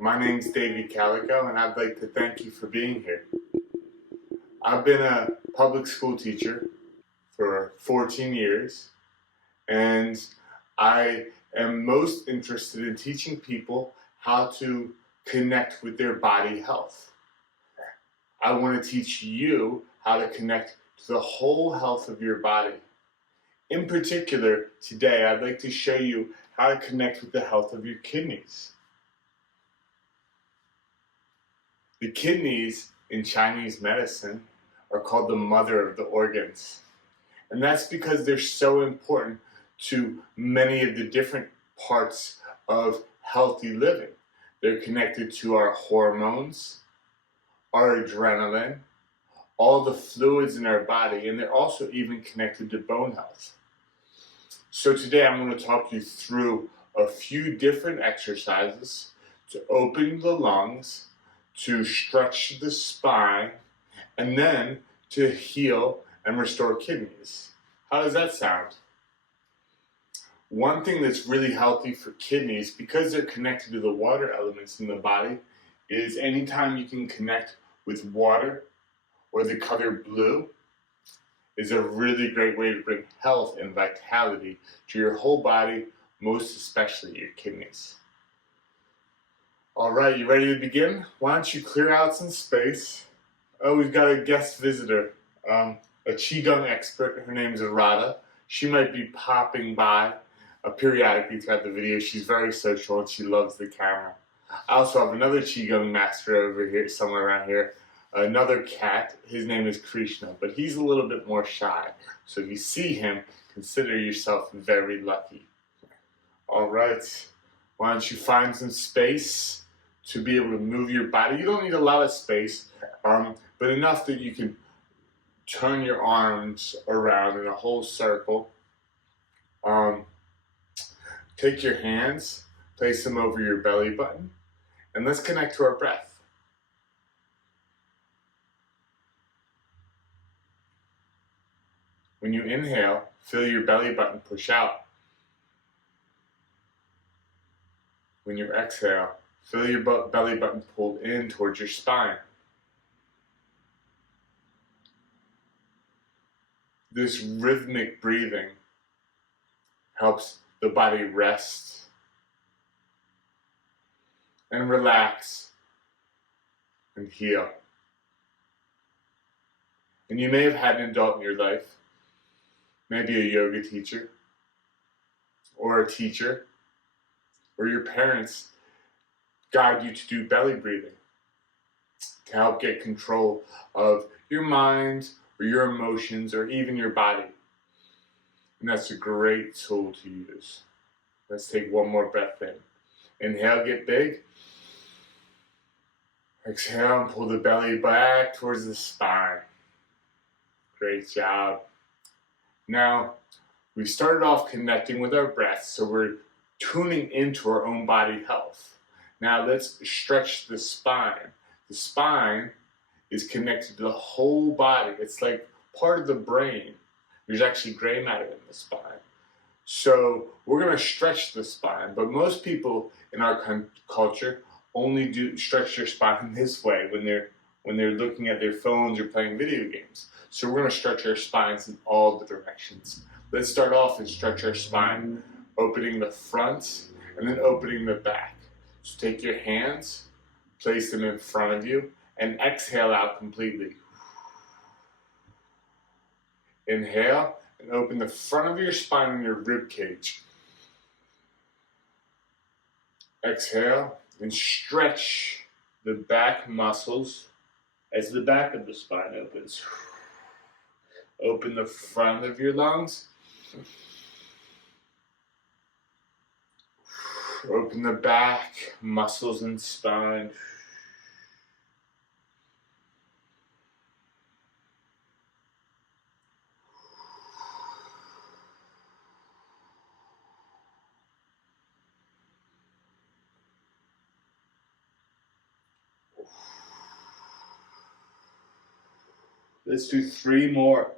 My name's David Calico, and I'd like to thank you for being here. I've been a public school teacher for 14 years, and I am most interested in teaching people how to connect with their body health. I want to teach you how to connect to the whole health of your body. In particular, today I'd like to show you how to connect with the health of your kidneys. The kidneys in Chinese medicine are called the mother of the organs. And that's because they're so important to many of the different parts of healthy living. They're connected to our hormones, our adrenaline, all the fluids in our body, and they're also even connected to bone health. So today I'm going to talk you through a few different exercises to open the lungs, to stretch the spine, and then to heal and restore kidneys. How does that sound? One thing that's really healthy for kidneys, because they're connected to the water elements in the body, is anytime you can connect with water or the color blue, is a really great way to bring health and vitality to your whole body, most especially your kidneys. All right, you ready to begin? Why don't you clear out some space? Oh, we've got a guest visitor, a Qigong expert. Her name's Arada. She might be popping by periodically throughout the video. She's very social and she loves the camera. I also have another Qigong master over here, somewhere around here. Another cat. His name is Krishna, but he's a little bit more shy. So if you see him, consider yourself very lucky. All right, why don't you find some space to be able to move your body. You don't need a lot of space, but enough that you can turn your arms around in a whole circle. Take your hands, place them over your belly button, and let's connect to our breath. When you inhale, feel your belly button push out. When you exhale, feel your belly button pulled in towards your spine. This rhythmic breathing helps the body rest and relax and heal. And you may have had an adult in your life, maybe a yoga teacher, or a teacher, or your parents guide you to do belly breathing to help get control of your mind or your emotions or even your body. And that's a great tool to use. Let's take one more breath in. Inhale, get big. Exhale and pull the belly back towards the spine. Great job. Now, we started off connecting with our breath, so we're tuning into our own body health. Now let's stretch the spine. The spine is connected to the whole body. It's like part of the brain. There's actually gray matter in the spine. So we're going to stretch the spine, but most people in our culture only do stretch their spine this way when they're looking at their phones or playing video games. So we're going to stretch our spines in all the directions. Let's start off and stretch our spine, opening the front and then opening the back. So take your hands, place them in front of you, and exhale out completely. Inhale and open the front of your spine and your rib cage. Exhale and stretch the back muscles as the back of the spine opens. Open the front of your lungs. Open the back, muscles and spine. Let's do 3 more.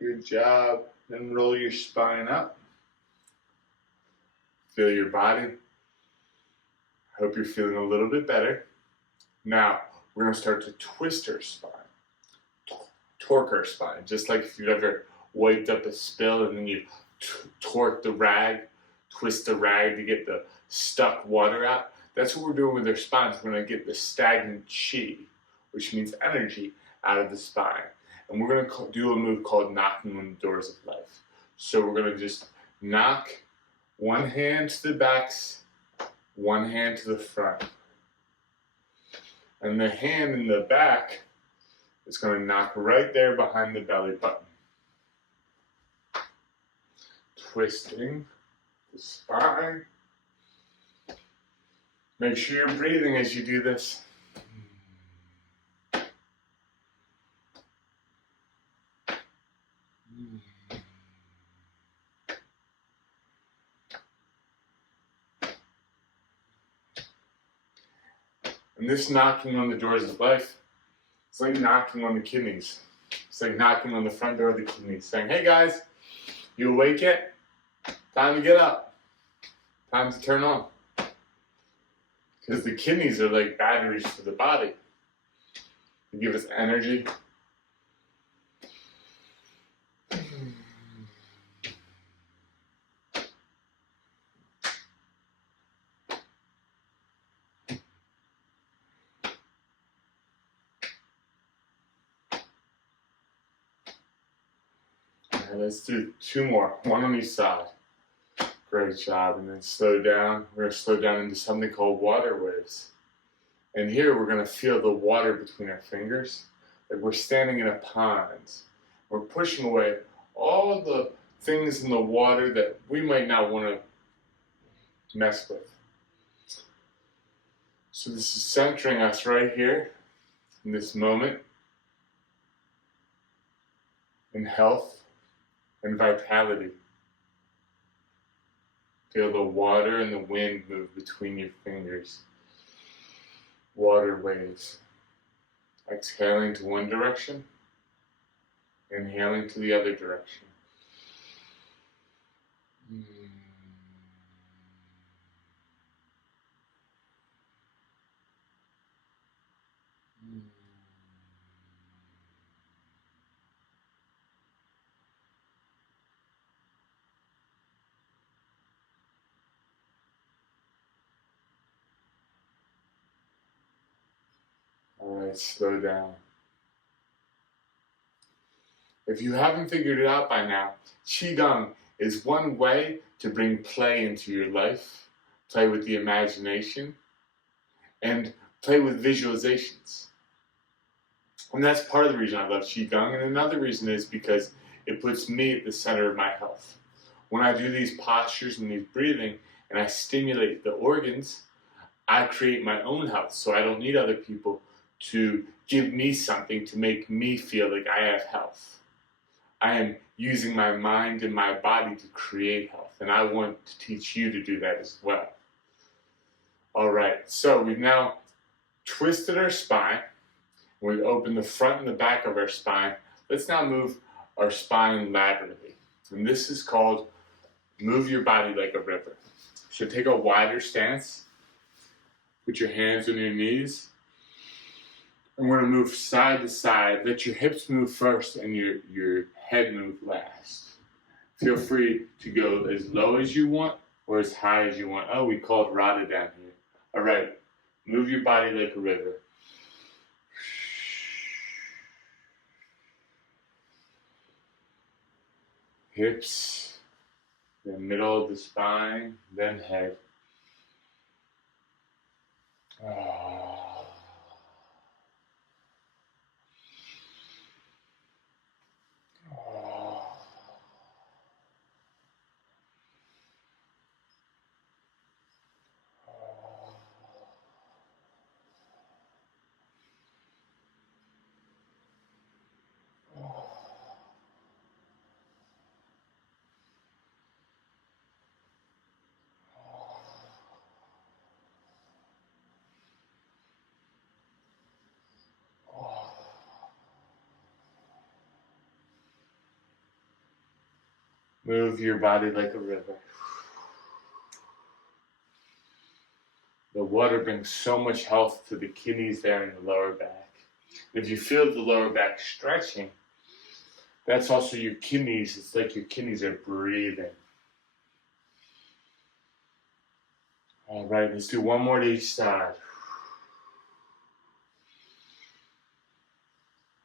Good job. Then roll your spine up. Feel your body. Hope you're feeling a little bit better. Now, we're going to start to twist our spine. Torque our spine. Just like if you've ever wiped up a spill and then you torque the rag, twist the rag to get the stuck water out. That's what we're doing with our spines. We're going to get the stagnant chi, which means energy, out of the spine. And we're going to do a move called knocking on the doors of life. So we're going to just knock one hand to the backs, one hand to the front. And the hand in the back is going to knock right there behind the belly button. Twisting the spine. Make sure you're breathing as you do this. And this knocking on the doors of life, it's like knocking on the kidneys. It's like knocking on the front door of the kidneys, saying, hey guys, you awake yet? Time to get up. Time to turn on. Because the kidneys are like batteries for the body. They give us energy. All right, let's do two more, one on each side. Great job. And then slow down. We're going to slow down into something called water waves. And here we're going to feel the water between our fingers. Like we're standing in a pond. We're pushing away all the things in the water that we might not want to mess with. So this is centering us right here in this moment in health and vitality. Feel the water and the wind move between your fingers. Water waves. Exhaling to one direction, inhaling to the other direction. All right, slow down. If you haven't figured it out by now, Qigong is one way to bring play into your life, play with the imagination, and play with visualizations. And that's part of the reason I love Qigong, and another reason is because it puts me at the center of my health. When I do these postures and these breathing, and I stimulate the organs, I create my own health, so I don't need other people to give me something to make me feel like I have health. I am using my mind and my body to create health, and I want to teach you to do that as well. All right, so we've now twisted our spine. We've opened the front and the back of our spine. Let's now move our spine laterally. And this is called move your body like a river. So take a wider stance. Put your hands on your knees. And we're going to move side to side. Let your hips move first and your head move last. Feel free to go as low as you want or as high as you want. Oh, we called Radha down here. All right. Move your body like a river. Hips, then middle of the spine, then head. Move your body like a river. The water brings so much health to the kidneys there in the lower back. If you feel the lower back stretching, that's also your kidneys. It's like your kidneys are breathing. All right, let's do one more to each side.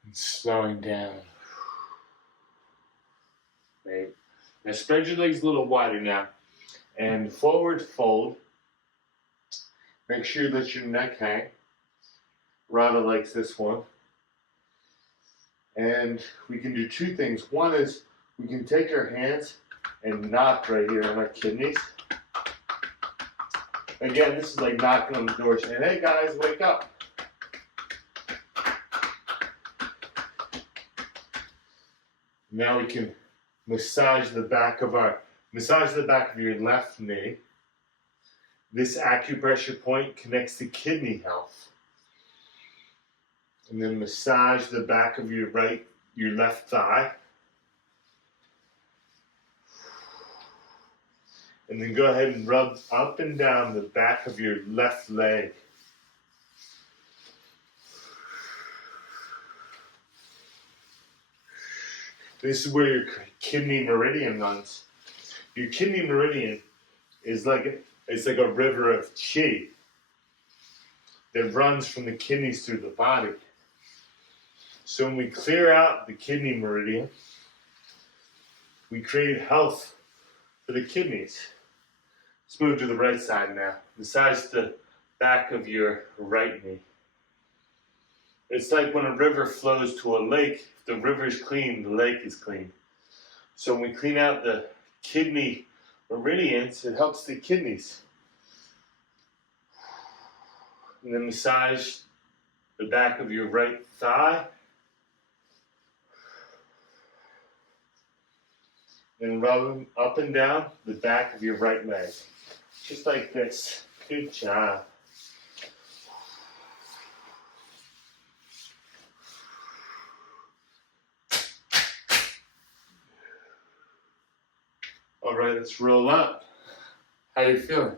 And slowing down. Right. Now spread your legs a little wider now. And forward fold. Make sure you let your neck hang. Rada likes this one. And we can do two things. One is we can take our hands and knock right here on our kidneys. Again, this is like knocking on the door saying, hey guys, wake up. Now we can massage the back of your left knee. This acupressure point connects to kidney health. And then massage the back of your left thigh. And then go ahead and rub up and down the back of your left leg. This is where your kidney meridian runs. Your kidney meridian is like a river of qi that runs from the kidneys through the body. So when we clear out the kidney meridian, we create health for the kidneys. Let's move to the right side now. Massage the back of your right knee. It's like when a river flows to a lake. If the river is clean, the lake is clean. So when we clean out the kidney meridians, it helps the kidneys. And then massage the back of your right thigh. And rub up and down the back of your right leg. Just like this. Good job. All right, let's roll up. How you feeling?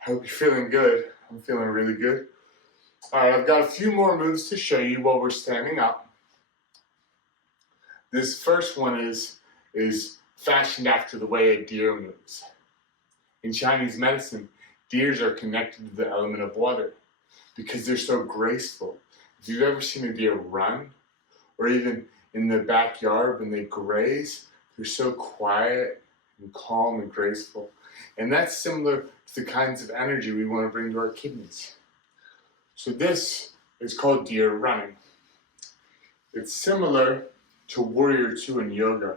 Hope you're feeling good. I'm feeling really good. All right, I've got a few more moves to show you while we're standing up. This first one is fashioned after the way a deer moves. In Chinese medicine, deers are connected to the element of water because they're so graceful. If you've ever seen a deer run, or even in the backyard when they graze, they're so quiet and calm and graceful. And that's similar to the kinds of energy we want to bring to our kidneys. So this is called deer running. It's similar to Warrior 2 in yoga,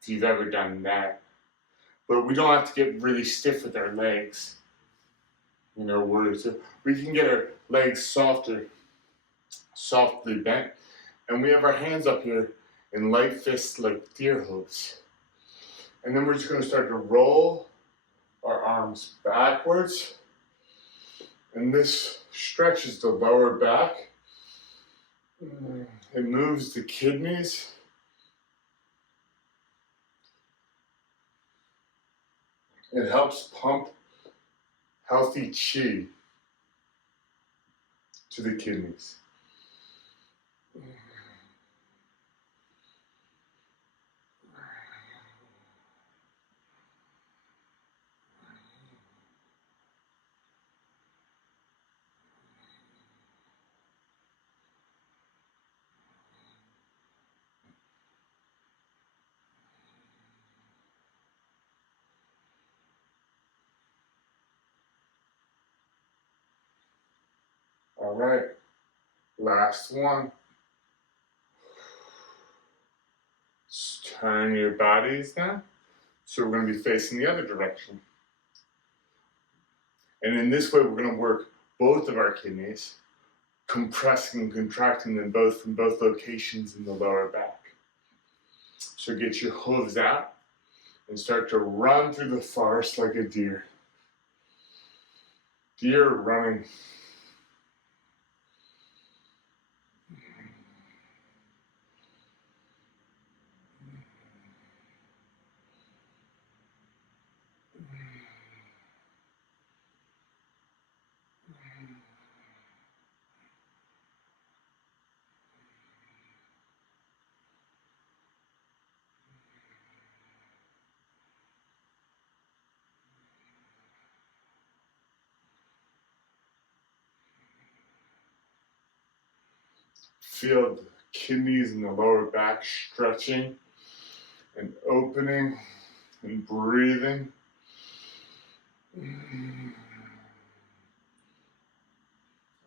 if you've ever done that. But we don't have to get really stiff with our legs. You know, Warrior 2. We can get our legs softly bent. And we have our hands up here in light fists like deer hooves. And then we're just going to start to roll our arms backwards. And this stretches the lower back. It moves the kidneys. It helps pump healthy qi to the kidneys. All right, last one. Just turn your bodies now. So we're going to be facing the other direction. And in this way, we're going to work both of our kidneys, compressing and contracting them both from both locations in the lower back. So get your hooves out and start to run through the forest like a deer. Deer running. Feel the kidneys and the lower back stretching and opening and breathing.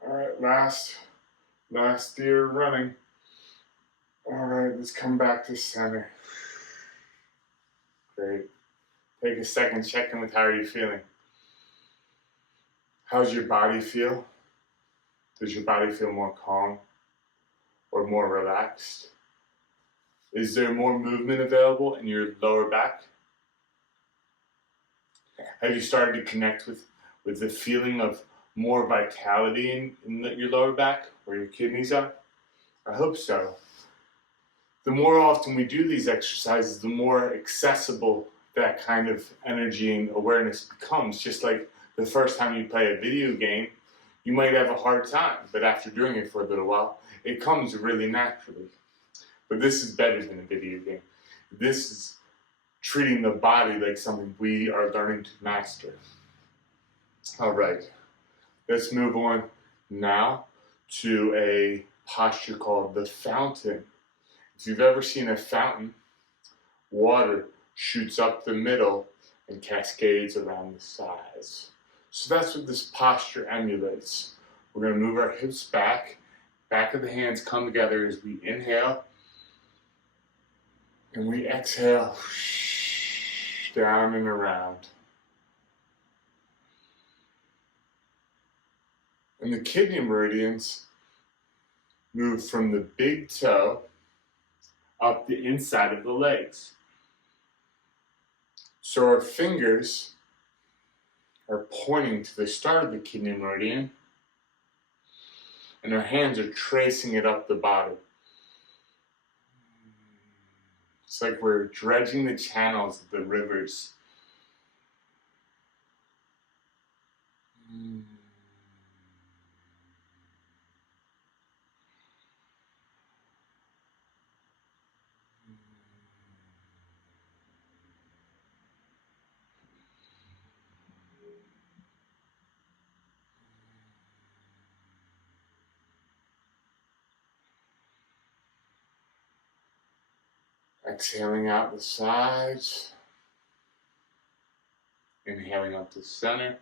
All right, last year running. All right, let's come back to center. Great. Take a second, check in with how are you feeling. How's your body feel? Does your body feel more calm or more relaxed? Is there more movement available in your lower back? Have you started to connect with the feeling of more vitality in your lower back where your kidneys are? I hope so. The more often we do these exercises, the more accessible that kind of energy and awareness becomes. Just like the first time you play a video game, you might have a hard time, but after doing it for a little while, it comes really naturally. But this is better than a video game. This is treating the body like something we are learning to master. All right, let's move on now to a posture called the fountain. If you've ever seen a fountain, water shoots up the middle and cascades around the sides. So that's what this posture emulates. We're going to move our hips back of the hands come together as we inhale, and we exhale down and around. And the kidney meridians move from the big toe up the inside of the legs. So our fingers are pointing to the start of the kidney meridian, and our hands are tracing it up the body. It's like we're dredging the channels of the rivers. Exhaling out the sides, inhaling up the center.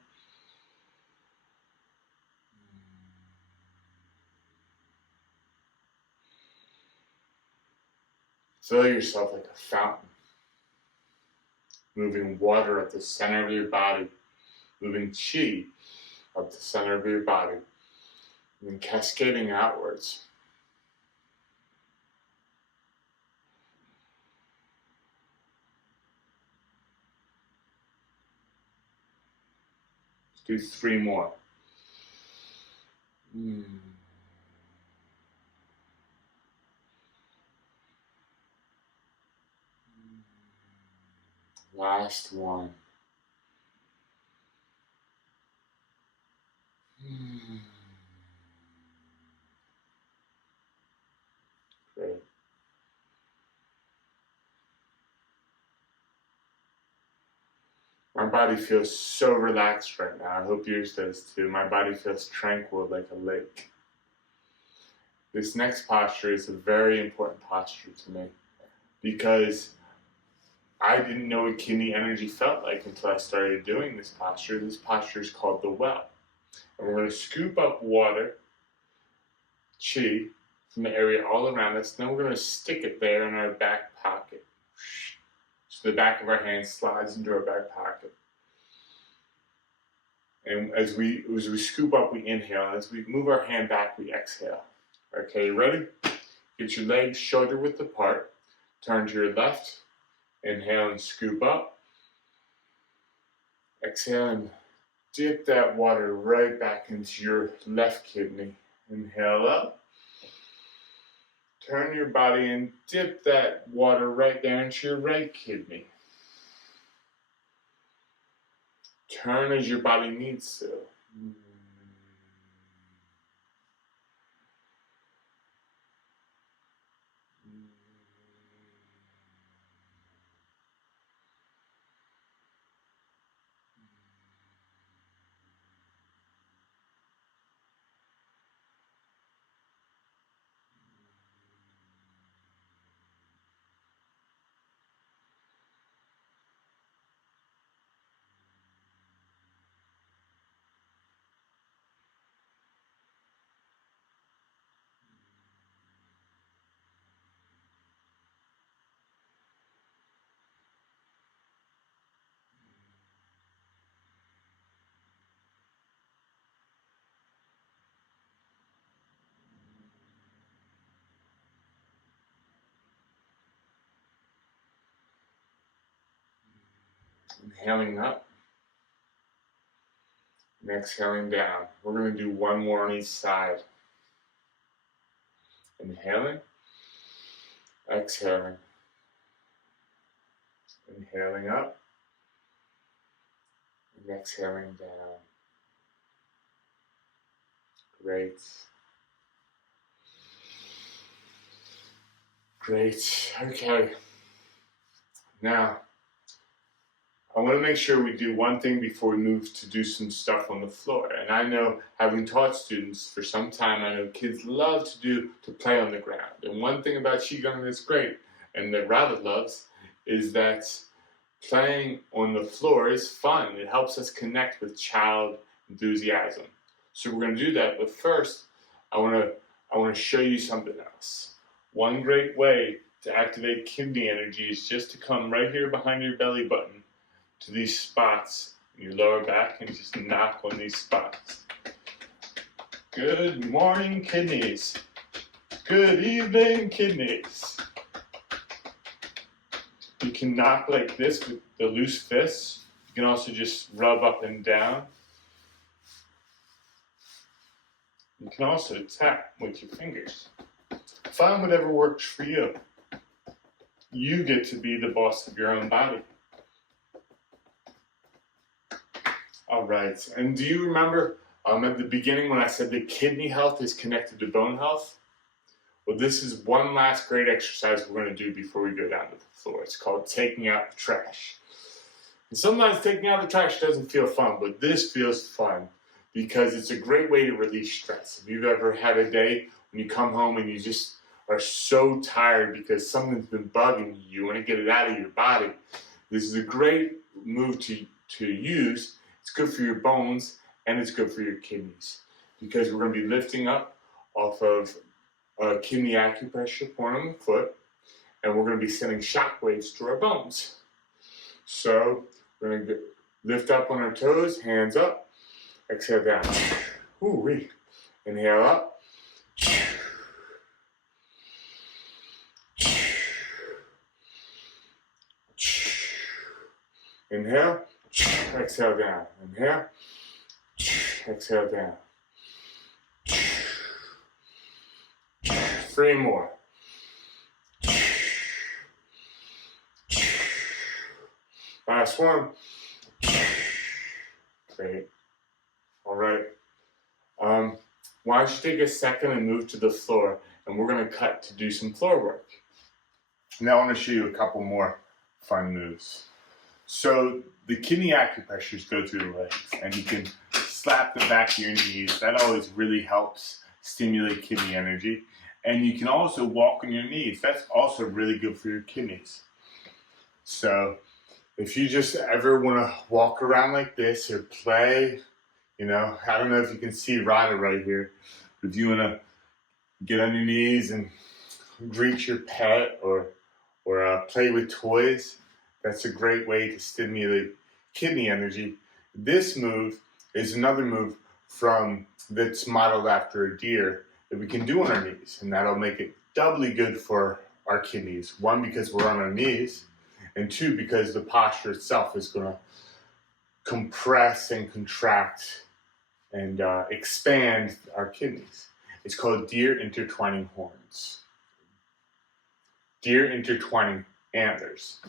Feel yourself like a fountain, moving water up the center of your body, moving chi up the center of your body, and then cascading outwards. Let's do 3 more. Last one. Great. My body feels so relaxed right now. I hope yours does too. My body feels tranquil like a lake. This next posture is a very important posture to me because I didn't know what kidney energy felt like until I started doing this posture. This posture is called the well. And we're going to scoop up water, chi, from the area all around us. Then we're going to stick it there in our back pocket. So the back of our hand slides into our back pocket. And as we scoop up, we inhale. And as we move our hand back, we exhale. Okay, you ready? Get your legs shoulder width apart. Turn to your left. Inhale and scoop up. Exhale and dip that water right back into your left kidney. Inhale up. Turn your body and dip that water right down into your right kidney. Turn as your body needs to. Inhaling up and exhaling down. We're going to do one more on each side. Inhaling, exhaling. Inhaling up and exhaling down. Great. Great. Okay. Now, I want to make sure we do one thing before we move to do some stuff on the floor. And I know, having taught students for some time, I know kids love to play on the ground. And one thing about Qigong that's great, and that Rabbit loves, is that playing on the floor is fun. It helps us connect with child enthusiasm. So we're going to do that, but first, I want to show you something else. One great way to activate kidney energy is just to come right here behind your belly button to these spots in your lower back and just knock on these spots. Good morning, kidneys. Good evening, kidneys. You can knock like this with the loose fists. You can also just rub up and down. You can also tap with your fingers. Find whatever works for you. You get to be the boss of your own body. All right, and do you remember at the beginning when I said that kidney health is connected to bone health? Well, this is one last great exercise we're going to do before we go down to the floor. It's called taking out the trash. And sometimes taking out the trash doesn't feel fun, but this feels fun because it's a great way to release stress. If you've ever had a day when you come home and you just are so tired because something's been bugging you, you want to get it out of your body, this is a great move to use. It's good for your bones and it's good for your kidneys because we're going to be lifting up off of kidney acupressure point on the foot, and we're going to be sending shock waves to our bones. So we're going to lift up on our toes, hands up, exhale down. Ooh-wee. Inhale up. Inhale, exhale down. Inhale, exhale down. 3 more. Last one. Great. All right. Why don't you take a second and move to the floor, and we're going to cut to do some floor work. Now I want to show you a couple more fun moves. So the kidney acupressures go through the legs, and you can slap the back of your knees. That always really helps stimulate kidney energy. And you can also walk on your knees. That's also really good for your kidneys. So if you just ever want to walk around like this or play, I don't know if you can see Rada right here, but if you want to get on your knees and greet your pet or play with toys, that's a great way to stimulate kidney energy. This move is another move that's modeled after a deer that we can do on our knees, and that'll make it doubly good for our kidneys. 1, because we're on our knees, and 2, because the posture itself is going to compress and contract and expand our kidneys. It's called deer intertwining horns. Deer intertwining antlers.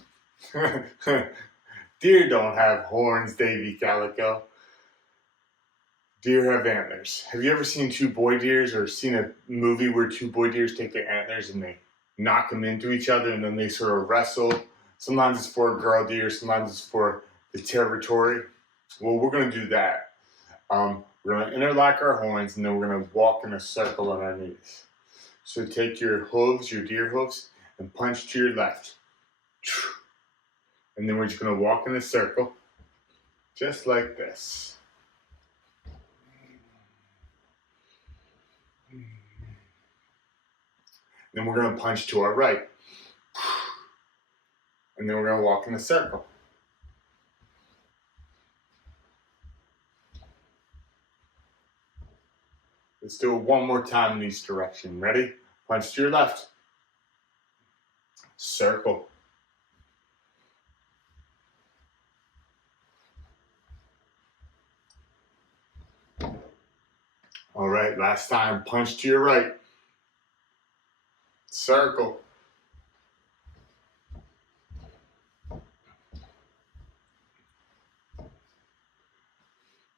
Deer don't have horns, Davy Calico. Deer have antlers. Have you ever seen 2 boy deers or seen a movie where 2 boy deers take their antlers and they knock them into each other and then they sort of wrestle? Sometimes it's for a girl deer, sometimes it's for the territory. Well, we're going to do that. We're going to interlock our horns and then we're going to walk in a circle on our knees. So take your hooves, your deer hooves, and punch to your left. And then we're just going to walk in a circle, just like this. Then we're going to punch to our right. And then we're going to walk in a circle. Let's do it one more time in each direction. Ready? Punch to your left. Circle. All right, last time. Punch to your right. Circle.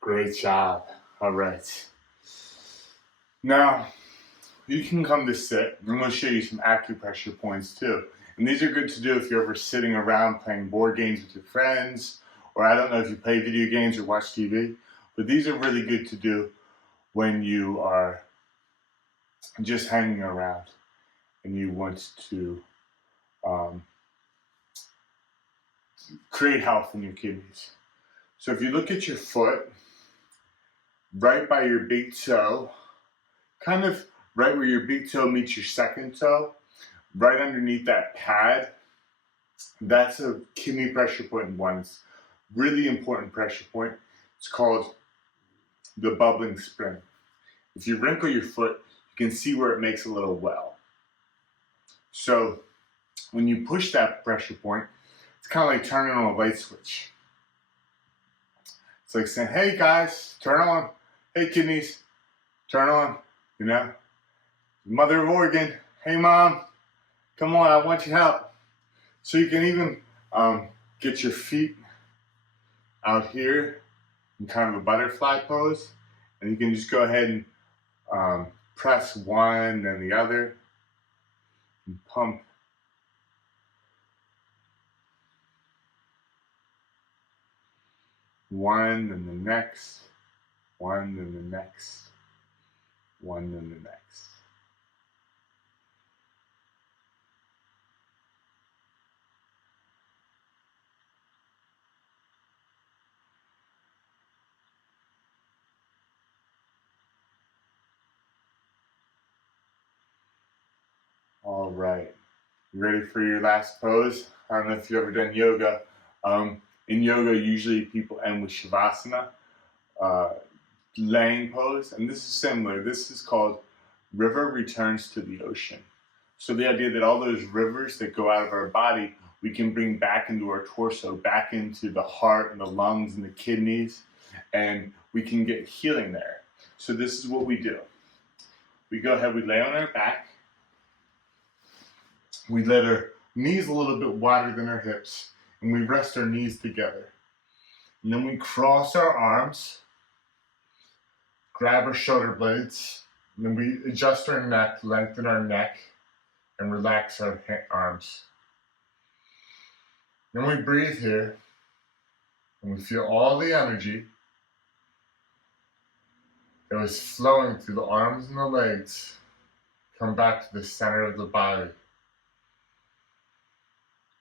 Great job. All right. Now, you can come to sit. I'm going to show you some acupressure points too. And these are good to do if you're ever sitting around playing board games with your friends, or I don't know if you play video games or watch TV, but these are really good to do when you are just hanging around and you want to create health in your kidneys. So if you look at your foot, right by your big toe, kind of right where your big toe meets your second toe, right underneath that pad, that's a kidney pressure point one. It's really important pressure point. It's called the bubbling spring. If you wrinkle your foot, you can see where it makes a little well. So when you push that pressure point, it's kind of like turning on a light switch. It's like saying, hey guys, turn on. Hey kidneys, turn on. You know, mother of organ, hey mom, come on, I want your help. So you can even get your feet out here in kind of a butterfly pose, and you can just go ahead and press one then the other and pump. One then the next, one then the next, one then the next. All right, you ready for your last pose? I don't know if you've ever done yoga. In yoga, usually people end with shavasana, laying pose, and this is similar. This is called river returns to the ocean. So the idea that all those rivers that go out of our body, we can bring back into our torso, back into the heart and the lungs and the kidneys, and we can get healing there. So this is what we do. We go ahead, we lay on our back, we let our knees a little bit wider than our hips, and we rest our knees together. And then we cross our arms, grab our shoulder blades, and then we adjust our neck, lengthen our neck, and relax our arms. Then we breathe here, and we feel all the energy that was flowing through the arms and the legs come back to the center of the body.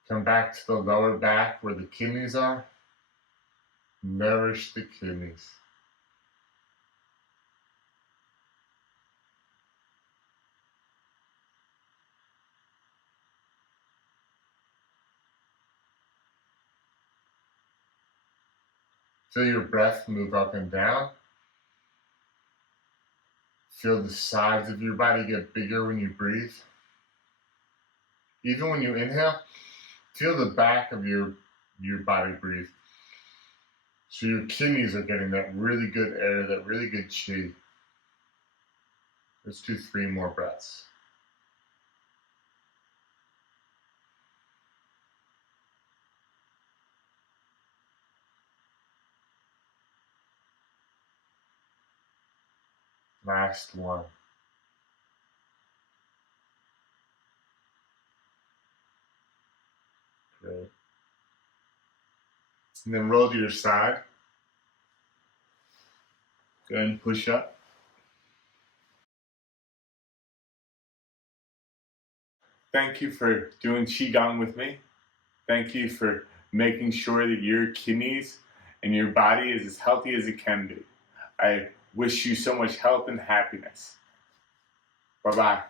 Come back to the lower back where the kidneys are. Nourish the kidneys. Feel your breath move up and down. Feel the sides of your body get bigger when you breathe. Even when you inhale, feel the back of your body breathe. So your kidneys are getting that really good air, that really good chi. Let's do 3 more breaths. Last one. Good. And then roll to your side. Go ahead and push up. Thank you for doing Qigong with me. Thank you for making sure that your kidneys and your body is as healthy as it can be. I wish you so much health and happiness. Bye-bye.